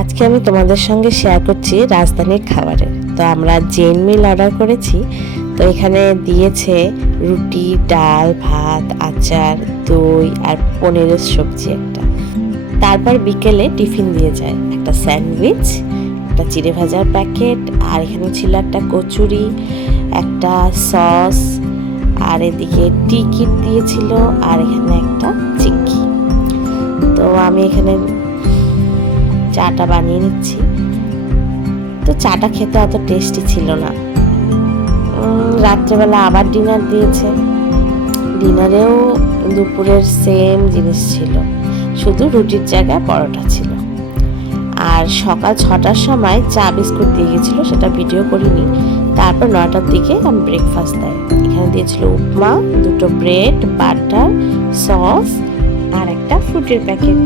আজকে আমি তোমাদের সঙ্গে শেয়ার করছি রাজধানীর খাবারের। তো আমরা জেন মিল অর্ডার করেছি। তো এখানে দিয়েছে রুটি, ডাল, ভাত, আচার, দই আর পনিরের সবজি একটা। তারপর বিকেলে টিফিন দিয়ে যায় একটা স্যান্ডউইচ, একটা চিড়ে ভাজার প্যাকেট, আর এখানে ছিল একটা কচুরি, একটা সস, আর এদিকে টিকিট দিয়েছিল, আর এখানে একটা চিক্কি। তো আমি এখানে চাটা বানিয়ে নিচ্ছি। তো চাটা খেতে অত টেস্টি ছিল না। রাত্রেবেলা আবার ডিনার দিয়েছে। ডিনারেও দুপুরের সেম জিনিস ছিল, শুধু রুটির জায়গায় পরোটা ছিল। আর সকাল 6টার সময় চা বিস্কুট দিয়ে গেছিলো, সেটা ভিডিও করিনি। তারপর 9টার দিকে আমি ব্রেকফাস্ট দেয়। এখানে দিয়েছিল উপমা, 2টো ব্রেড, বাটার, সস আর একটা ফ্রুটের প্যাকেট।